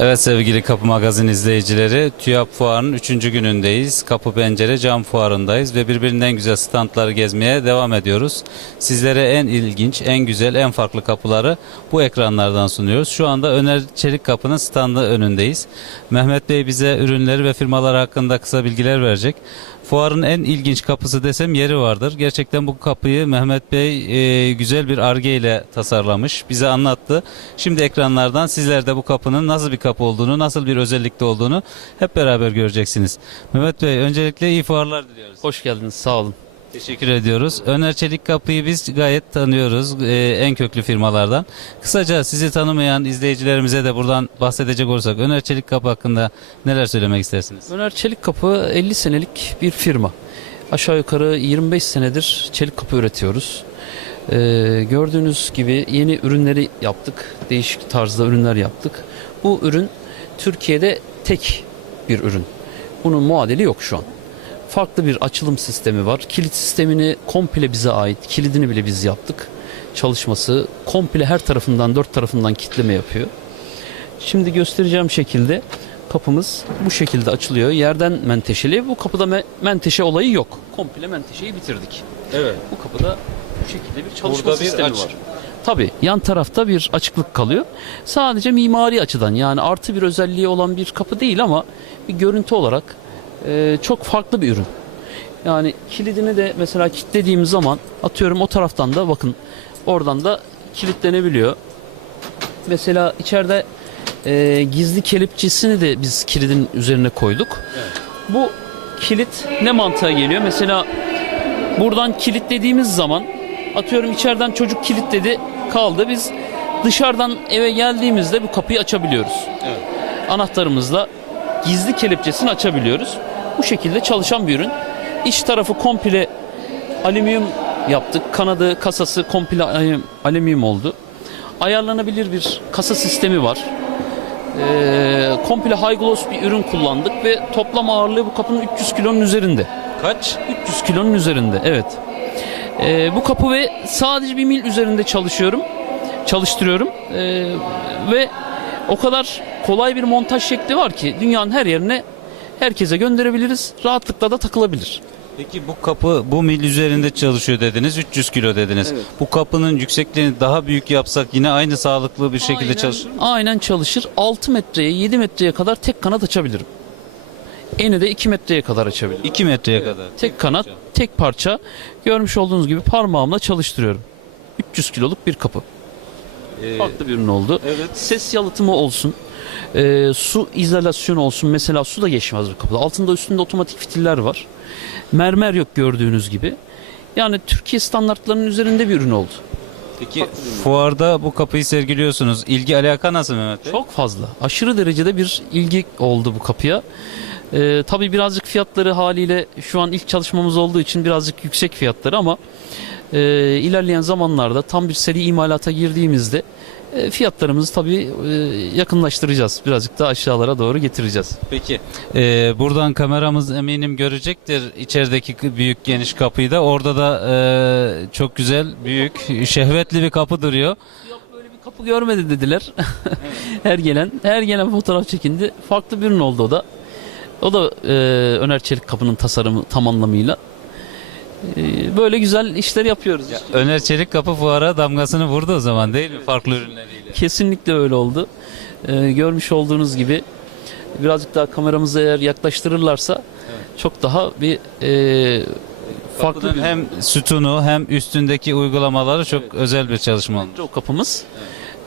Evet sevgili Kapı Magazin izleyicileri, TÜYAP Fuarı'nın 3. günündeyiz. Kapı Pencere Cam Fuarı'ndayız ve birbirinden güzel standları gezmeye devam ediyoruz. Sizlere en ilginç, en güzel, en farklı kapıları bu ekranlardan sunuyoruz. Şu anda Öner Çelik Kapı'nın standı önündeyiz. Mehmet Bey bize ürünleri ve firmalar hakkında kısa bilgiler verecek. Fuarın en ilginç kapısı desem yeri vardır. Gerçekten bu kapıyı Mehmet Bey e, güzel bir arge ile tasarlamış. Bize anlattı. Şimdi ekranlardan sizler de bu kapının nasıl bir kapı olduğunu, nasıl bir özellikte olduğunu hep beraber göreceksiniz. Mehmet Bey öncelikle iyi fuarlar diliyoruz. Hoş geldiniz, sağ olun. Teşekkür ediyoruz. Öner Çelik Kapı'yı biz gayet tanıyoruz. e, en köklü firmalardan. Kısaca sizi tanımayan izleyicilerimize de buradan bahsedecek olursak Öner Çelik Kapı hakkında neler söylemek istersiniz? Öner Çelik Kapı 50 senelik bir firma. Aşağı yukarı 25 senedir çelik kapı üretiyoruz. Ee, gördüğünüz gibi yeni ürünleri yaptık. Değişik tarzda ürünler yaptık. Bu ürün Türkiye'de tek bir ürün. Bunun muadili yok şu an. Farklı bir açılım sistemi var. Kilit sistemini komple bize ait. Kilidini bile biz yaptık. Çalışması komple her tarafından dört tarafından kitleme yapıyor. Şimdi göstereceğim şekilde kapımız bu şekilde açılıyor. Yerden menteşeli. Bu kapıda me- menteşe olayı yok. Komple menteşeyi bitirdik. Evet. Bu kapıda bu şekilde bir çalışma Burada bir sistemi aç- var. Tabii yan tarafta bir açıklık kalıyor. Sadece mimari açıdan yani artı bir özelliği olan bir kapı değil ama bir görüntü olarak e, çok farklı bir ürün. Yani kilidini de mesela kilitlediğim zaman atıyorum o taraftan da bakın oradan da kilitlenebiliyor. Mesela içeride e, gizli kelepçesini de biz kilidin üzerine koyduk. Bu kilit ne mantığa geliyor? Mesela buradan kilitlediğimiz zaman atıyorum içeriden çocuk kilitledi kaldı. Biz dışarıdan eve geldiğimizde bu kapıyı açabiliyoruz. Evet. Anahtarımızla gizli kelepçesini açabiliyoruz. Bu şekilde çalışan bir ürün. İç tarafı komple alüminyum yaptık. Kanadı, kasası komple alü- alüminyum oldu. Ayarlanabilir bir kasa sistemi var. Ee, komple high gloss bir ürün kullandık ve toplam ağırlığı bu kapının 300 kilonun üzerinde. Kaç? 300 kilonun üzerinde evet. Ee, bu kapı ve sadece bir mil üzerinde çalışıyorum. Çalıştırıyorum. Ee, ve o kadar kolay bir montaj şekli var ki dünyanın her yerine herkese gönderebiliriz. Rahatlıkla da takılabilir. Peki bu kapı bu mil üzerinde çalışıyor dediniz. 300 kilo dediniz. Evet. Bu kapının yüksekliğini daha büyük yapsak yine aynı sağlıklı bir şekilde Aynen- çalışır mı? Aynen çalışır. 6 metreye 7 metreye kadar tek kanat açabilirim. Eni de 2 metreye kadar açabilirim. 2 metreye kadar. Tek kanat, tek parça. Görmüş olduğunuz gibi parmağımla çalıştırıyorum. 300 kiloluk bir kapı. Ee, Farklı bir ürün oldu. evet. Ses yalıtımı olsun. E, su izolasyonu olsun. Mesela su da geçmez bu kapıda. Altında üstünde otomatik fitiller var. Mermer yok gördüğünüz gibi. Yani Türkiye standartlarının üzerinde bir ürün oldu. Peki fuarda bu kapıyı sergiliyorsunuz. İlgi alaka nasıl Mehmet Bey? Çok fazla. Aşırı derecede bir ilgi oldu bu kapıya. Ee, tabii birazcık fiyatları haliyle şu an ilk çalışmamız olduğu için birazcık yüksek fiyatları ama e, ilerleyen zamanlarda tam bir seri imalata girdiğimizde e, fiyatlarımızı tabii e, yakınlaştıracağız. Birazcık daha aşağılara doğru getireceğiz. Peki e, buradan kameramız eminim görecektir içerideki büyük geniş kapıyı da. Orada da e, çok güzel büyük şehvetli bir kapı duruyor. Yok böyle bir kapı görmedi dediler. her gelen her gelen fotoğraf çekindi. Farklı bir ürün oldu o da. O da e, Öner Çelik kapının tasarımı tam anlamıyla. E, böyle güzel işler yapıyoruz. işte. Öner Çelik kapı fuara damgasını vurdu o zaman değil mi? Farklı ürünleriyle. Kesinlikle öyle oldu. E, görmüş olduğunuz gibi birazcık daha kameramızı eğer yaklaştırırlarsa çok daha bir e, farklı Farklı bir hem sütunu hem üstündeki uygulamaları çok özel bir çalışma olmuş. o kapımız.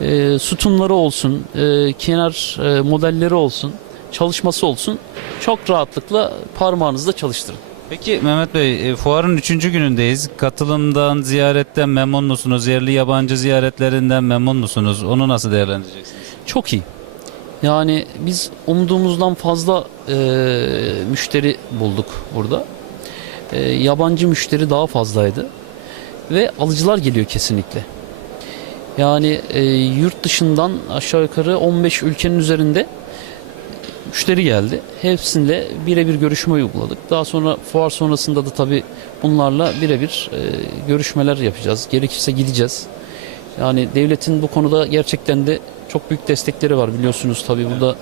E, sütunları olsun, e, kenar e, modelleri olsun, çalışması olsun. Çok rahatlıkla parmağınızla çalıştırın. Peki Mehmet Bey e, fuarın 3. günündeyiz. Katılımdan, ziyaretten memnun musunuz? Yerli yabancı ziyaretlerinden memnun musunuz? Onu nasıl değerlendireceksiniz? Çok iyi. Yani biz umduğumuzdan fazla e, müşteri bulduk burada. E, yabancı müşteri daha fazlaydı. Ve alıcılar geliyor kesinlikle. Yani e, yurt dışından aşağı yukarı 15 ülkenin üzerinde müşteri geldi. Hepsinde birebir görüşme uyguladık. Daha sonra fuar sonrasında da tabii bunlarla birebir e, görüşmeler yapacağız. Gerekirse gideceğiz. Yani devletin bu konuda gerçekten de Çok büyük destekleri var biliyorsunuz tabii burada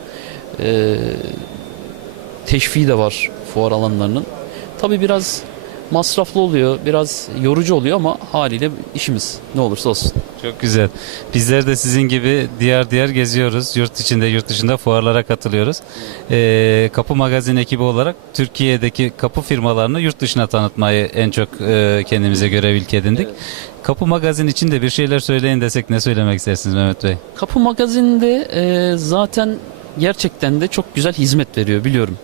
e, teşviği de var fuar alanlarının. Tabii biraz masraflı oluyor, biraz yorucu oluyor ama haliyle işimiz ne olursa olsun. Çok güzel. Bizler de sizin gibi diğer diğer geziyoruz. Yurt içinde, yurt dışında fuarlara katılıyoruz. Ee, kapı Magazin ekibi olarak Türkiye'deki kapı firmalarını yurt dışına tanıtmayı en çok e, kendimize görev ilke edindik. Kapı Magazin için de bir şeyler söyleyin desek ne söylemek istersiniz Mehmet Bey? Kapı Magazin'de e, zaten gerçekten de çok güzel hizmet veriyor biliyorum.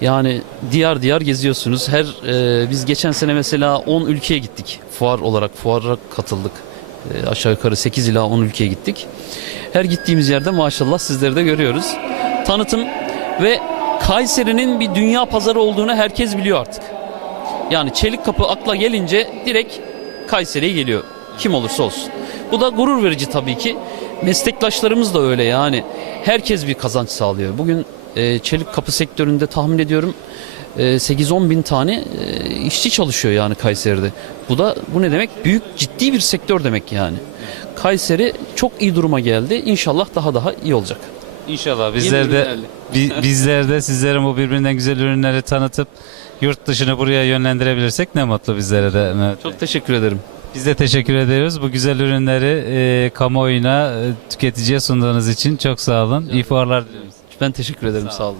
Yani diyar diyar geziyorsunuz. Her e, biz geçen sene mesela 10 ülkeye gittik. Fuar olarak fuara katıldık. E, aşağı yukarı 8 ila 10 ülkeye gittik. Her gittiğimiz yerde maşallah sizleri de görüyoruz. Tanıtım ve Kayseri'nin bir dünya pazarı olduğunu herkes biliyor artık. Yani çelik kapı akla gelince direkt Kayseri'ye geliyor. Kim olursa olsun. Bu da gurur verici tabii ki. Meslektaşlarımız da öyle yani. Herkes bir kazanç sağlıyor. Bugün e, çelik kapı sektöründe tahmin ediyorum e, 8-10 bin tane e, işçi çalışıyor yani Kayseri'de. Bu da bu ne demek? Büyük ciddi bir sektör demek yani. Kayseri çok iyi duruma geldi. İnşallah daha daha iyi olacak. İnşallah bizler de bi- bizler de sizlere bu birbirinden güzel ürünleri tanıtıp yurt dışını buraya yönlendirebilirsek ne mutlu bizlere de. Çok teşekkür ederim. Biz de teşekkür ediyoruz. Bu güzel ürünleri e, kamuoyuna, e, tüketiciye sunduğunuz için çok sağ olun. İyi fuarlar diliyoruz. Ben teşekkür ederim. Sağ olun.